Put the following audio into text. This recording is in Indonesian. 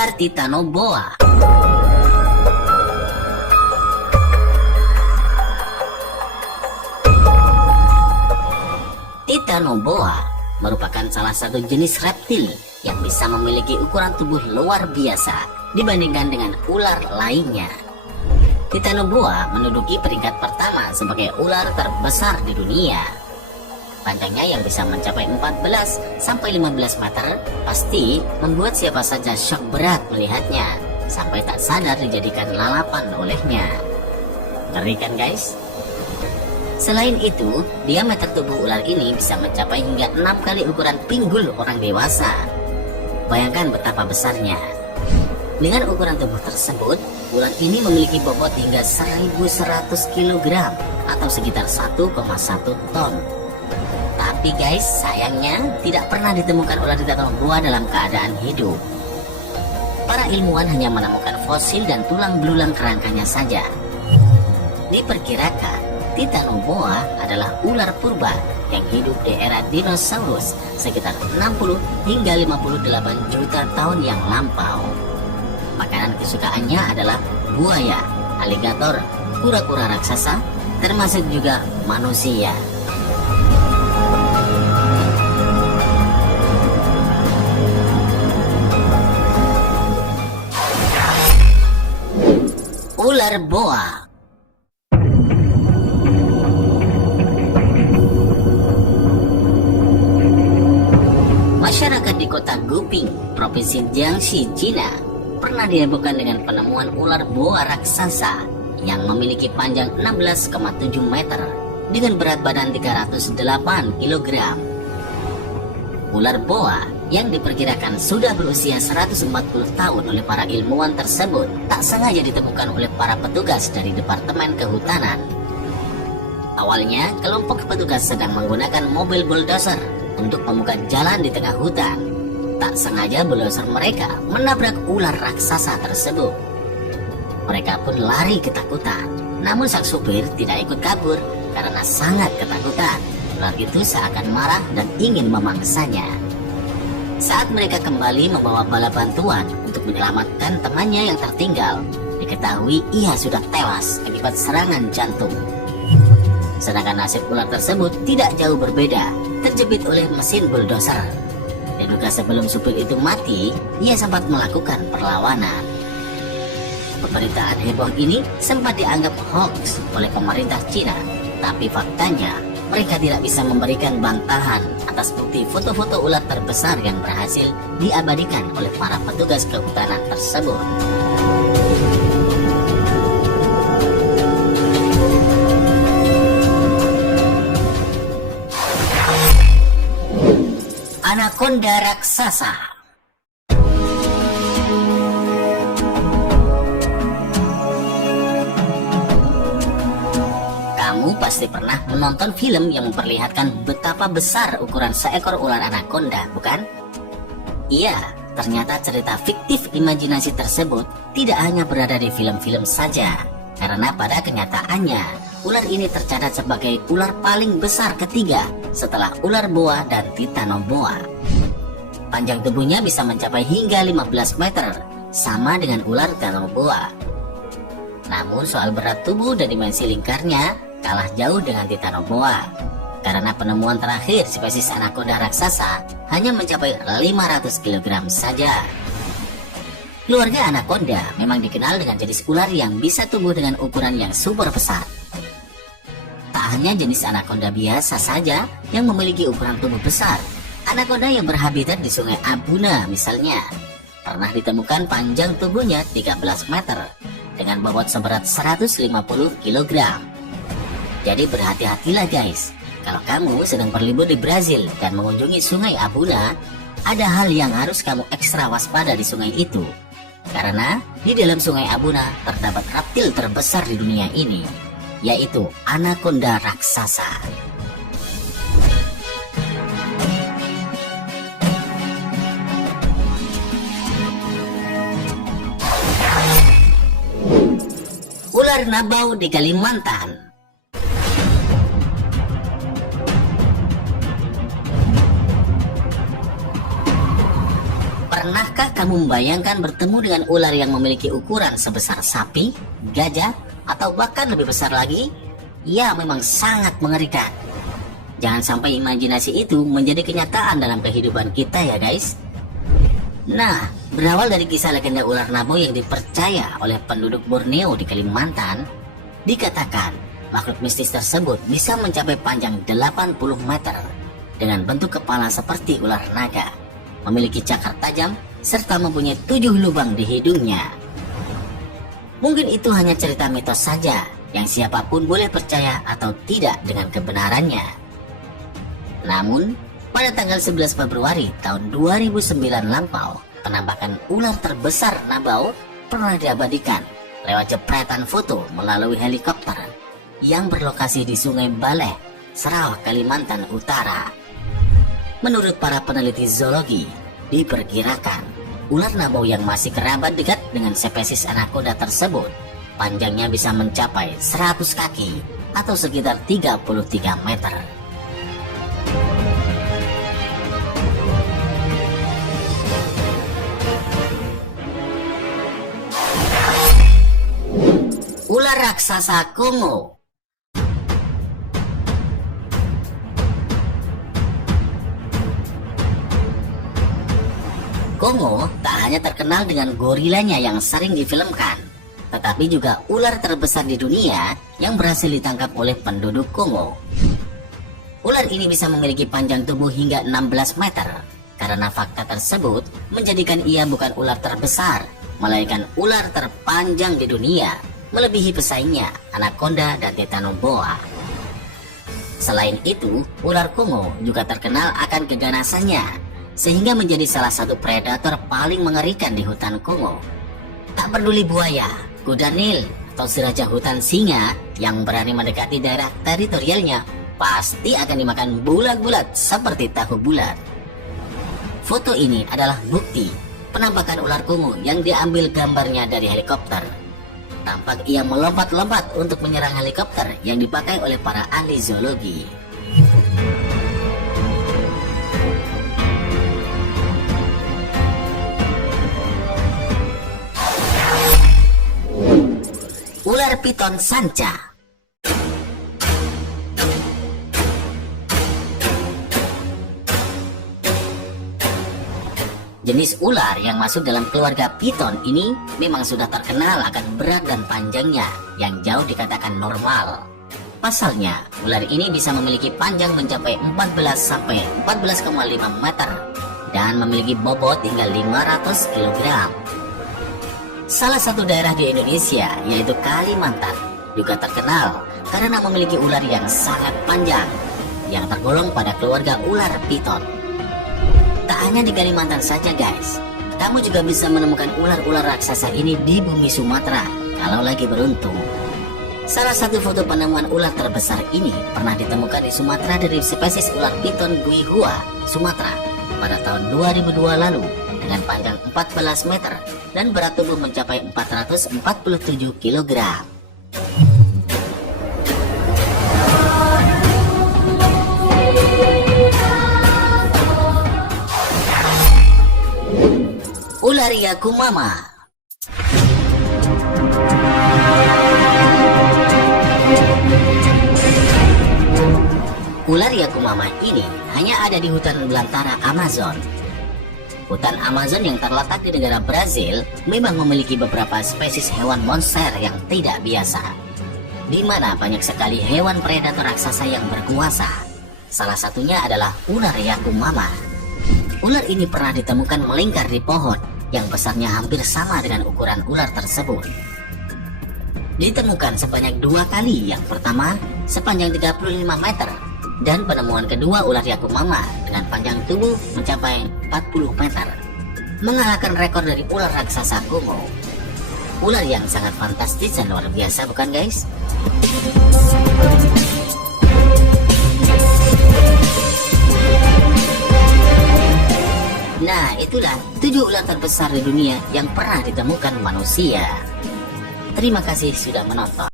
Ular Titanoboa. Titanoboa merupakan salah satu jenis reptil yang bisa memiliki ukuran tubuh luar biasa dibandingkan dengan ular lainnya. Titanoboa menduduki peringkat pertama sebagai ular terbesar di dunia. Panjangnya yang bisa mencapai 14 sampai 15 meter pasti membuat siapa saja syok berat melihatnya sampai tak sadar dijadikan lalapan olehnya. Ngeri kan guys? Selain itu, diameter tubuh ular ini bisa mencapai hingga 6 kali ukuran pinggul orang dewasa. Bayangkan betapa besarnya. Dengan ukuran tubuh tersebut, ular ini memiliki bobot hingga 1100 kg atau sekitar 1,1 ton. Tapi guys, sayangnya tidak pernah ditemukan ular Titanoboa dalam keadaan hidup. Para ilmuwan hanya menemukan fosil dan tulang belulang kerangkanya saja. Diperkirakan Titanoboa adalah ular purba yang hidup di era dinosaurus sekitar 60 hingga 58 juta tahun yang lampau. Makanan kesukaannya adalah buaya, aligator, kura-kura raksasa, termasuk juga manusia. Ular boa. Masyarakat di kota Guping, Provinsi Jiangxi, Cina, pernah dihebohkan dengan penemuan ular boa raksasa yang memiliki panjang 16,7 meter dengan berat badan 308 kg. Ular boa yang diperkirakan sudah berusia 140 tahun oleh para ilmuwan tersebut tak sengaja ditemukan oleh para petugas dari Departemen Kehutanan. Awalnya, kelompok petugas sedang menggunakan mobil bulldozer untuk membuka jalan di tengah hutan. Tak sengaja bulldozer mereka menabrak ular raksasa tersebut. Mereka pun lari ketakutan. Namun sang supir tidak ikut kabur karena sangat ketakutan. Ular itu seakan marah dan ingin memangsanya. Saat mereka kembali membawa bala bantuan untuk menyelamatkan temannya yang tertinggal, diketahui ia sudah tewas akibat serangan jantung. Sedangkan nasib ular tersebut tidak jauh berbeda, terjepit oleh mesin bulldozer. Diduga sebelum supir itu mati, ia sempat melakukan perlawanan. Pemberitaan heboh ini sempat dianggap hoax oleh pemerintah Cina, tapi faktanya mereka tidak bisa memberikan bantahan atas bukti foto-foto ular terbesar yang berhasil diabadikan oleh para petugas kehutanan tersebut. Anaconda raksasa. Kamu pasti pernah menonton film yang memperlihatkan betapa besar ukuran seekor ular anaconda, bukan? Iya, ternyata cerita fiktif imajinasi tersebut tidak hanya berada di film-film saja. Karena pada kenyataannya, ular ini tercatat sebagai ular paling besar ketiga setelah ular boa dan Titanoboa. Panjang tubuhnya bisa mencapai hingga 15 meter, sama dengan ular Titanoboa. Namun soal berat tubuh dan dimensi lingkarnya kalah jauh dengan Titanoboa. Karena penemuan terakhir spesies anaconda raksasa hanya mencapai 500 kg saja. Keluarga anaconda memang dikenal dengan jenis ular yang bisa tumbuh dengan ukuran yang super besar. Tak hanya jenis anaconda biasa saja yang memiliki ukuran tubuh besar. Anaconda yang berhabitat di Sungai Abuna misalnya, pernah ditemukan panjang tubuhnya 13 meter dengan bobot seberat 150 kg. Jadi berhati-hatilah guys, kalau kamu sedang berlibur di Brazil dan mengunjungi Sungai Abuna, ada hal yang harus kamu ekstra waspada di sungai itu. Karena di dalam Sungai Abuna terdapat reptil terbesar di dunia ini, yaitu anaconda raksasa. Ular nabau di Kalimantan. Pernahkah kamu membayangkan bertemu dengan ular yang memiliki ukuran sebesar sapi, gajah, atau bahkan lebih besar lagi? Ya, memang sangat mengerikan. Jangan sampai imajinasi itu menjadi kenyataan dalam kehidupan kita ya guys. Nah, berawal dari kisah legenda ular nabo yang dipercaya oleh penduduk Borneo di Kalimantan, dikatakan makhluk mistis tersebut bisa mencapai panjang 80 meter dengan bentuk kepala seperti ular naga, memiliki cakar tajam, serta mempunyai 7 lubang di hidungnya. Mungkin itu hanya cerita mitos saja yang siapapun boleh percaya atau tidak dengan kebenarannya. Namun, pada tanggal 11 Februari tahun 2009 lampau, penampakan ular terbesar nabau pernah diabadikan lewat jepretan foto melalui helikopter yang berlokasi di Sungai Baleh, Sarawak, Kalimantan Utara. Menurut para peneliti zoologi, diperkirakan ular nabau yang masih kerabat dekat dengan spesies anaconda tersebut panjangnya bisa mencapai 100 kaki atau sekitar 33 meter. Ular raksasa Kongo. Kongo tak hanya terkenal dengan gorilanya yang sering difilmkan, tetapi juga ular terbesar di dunia yang berhasil ditangkap oleh penduduk Kongo. Ular ini bisa memiliki panjang tubuh hingga 16 meter, karena fakta tersebut menjadikan ia bukan ular terbesar, melainkan ular terpanjang di dunia, melebihi pesaingnya anaconda dan titanoboa. Selain itu, ular Kongo juga terkenal akan keganasannya, sehingga menjadi salah satu predator paling mengerikan di hutan Kongo. Tak peduli buaya, kuda Nil, atau si raja hutan singa yang berani mendekati daerah teritorialnya, pasti akan dimakan bulat-bulat seperti tahu bulat. Foto ini adalah bukti penampakan ular Kongo yang diambil gambarnya dari helikopter. Tampak ia melompat-lompat untuk menyerang helikopter yang dipakai oleh para ahli zoologi. Ular piton sanca. Jenis ular yang masuk dalam keluarga piton ini memang sudah terkenal akan berat dan panjangnya yang jauh dikatakan normal. Pasalnya, ular ini bisa memiliki panjang mencapai 14 sampai 14,5 meter dan memiliki bobot hingga 500 kg. Salah satu daerah di Indonesia, yaitu Kalimantan, juga terkenal karena memiliki ular yang sangat panjang yang tergolong pada keluarga ular piton. Tak hanya di Kalimantan saja guys, kamu juga bisa menemukan ular-ular raksasa ini di bumi Sumatera kalau lagi beruntung. Salah satu foto penemuan ular terbesar ini pernah ditemukan di Sumatera dari spesies ular piton Guihua, Sumatera pada tahun 2002 lalu dengan panjang 14 meter dan berat tubuh mencapai 447 kg. Ular Yakumama. Ular Yakumama ini hanya ada di hutan belantara Amazon. Hutan Amazon yang terletak di negara Brazil memang memiliki beberapa spesies hewan monster yang tidak biasa, di mana banyak sekali hewan predator raksasa yang berkuasa. Salah satunya adalah ular Yakumama. Ular ini pernah ditemukan melingkar di pohon yang besarnya hampir sama dengan ukuran ular tersebut. Ditemukan sebanyak 2 kali, yang pertama sepanjang 35 meter, dan penemuan kedua ular Yakumama dengan panjang tubuh mencapai 40 meter, mengalahkan rekor dari ular raksasa Kongo. Ular yang sangat fantastis dan luar biasa, bukan guys? Nah, itulah 7 ular terbesar di dunia yang pernah ditemukan manusia. Terima kasih sudah menonton.